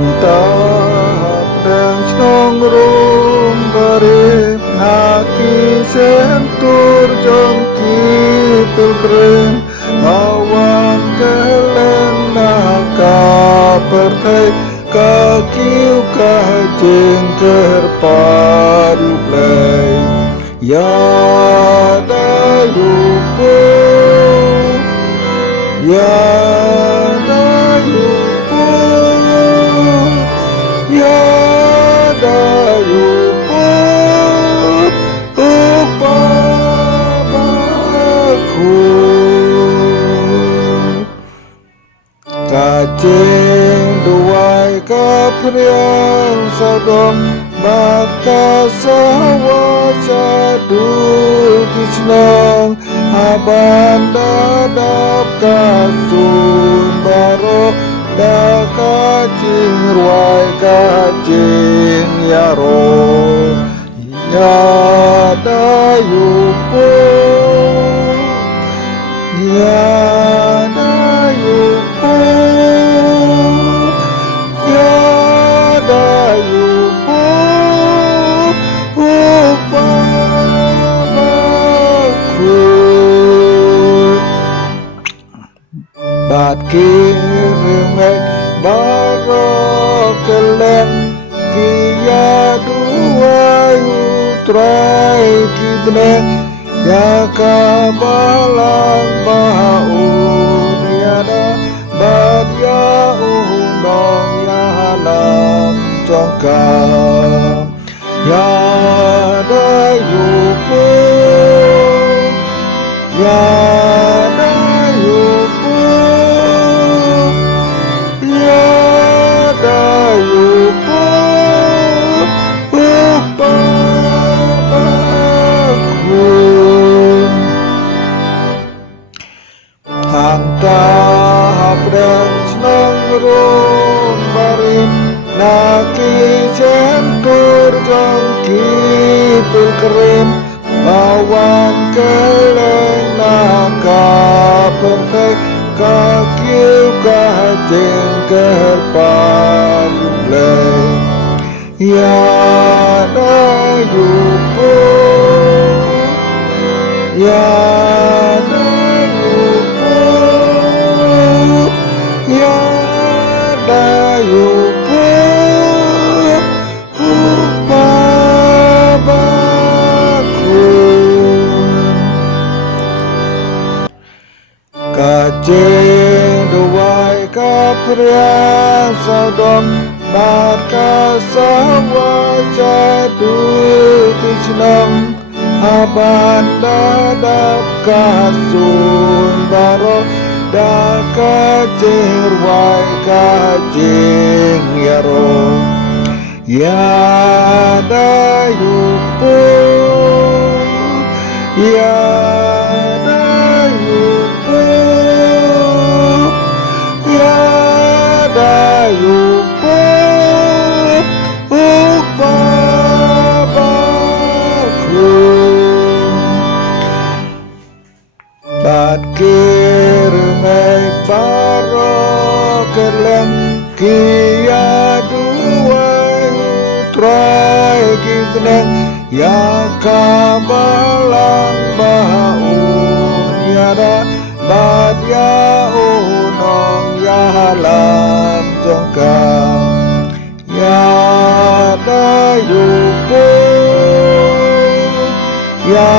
hàng ta đang trong rung bari haki sentur jongki pilgrim awan kelen naka pertai kakiu kahjeng kerpadu play ya dayuku ya dayuku ya dayuku upamaku kaceng duai kapriang sadom maka sawa sadu kisnang aban dadap kasun baro da kacing ruai kacing yaro ya dayupu ya dayupu ya dayupu upamaku bát kirimeng baro kelen kia dua utrai kibne ya kabalang baun yada badya unong ya halam jongkam ya dayupu ya dayupu ya dayupu upamaku hanta hapdang senang rum barin naki sentur jangki pilkerim awan keleng naka pertai kakiu kahjeng kerpadu play ya dayupu ya dayupu ya dayupu upamaku kaceng duai kapriang sadom maka sawa sadu kisnam aban dadap kasun baro da kacing ruai kacing yaro ya dayupu ya dayupu ya dayupu upamaku bát kirimeng baro keleng kia dua utrai kibne ya kabalang baun yada badya unong ya halam jongkam ya dayupu ya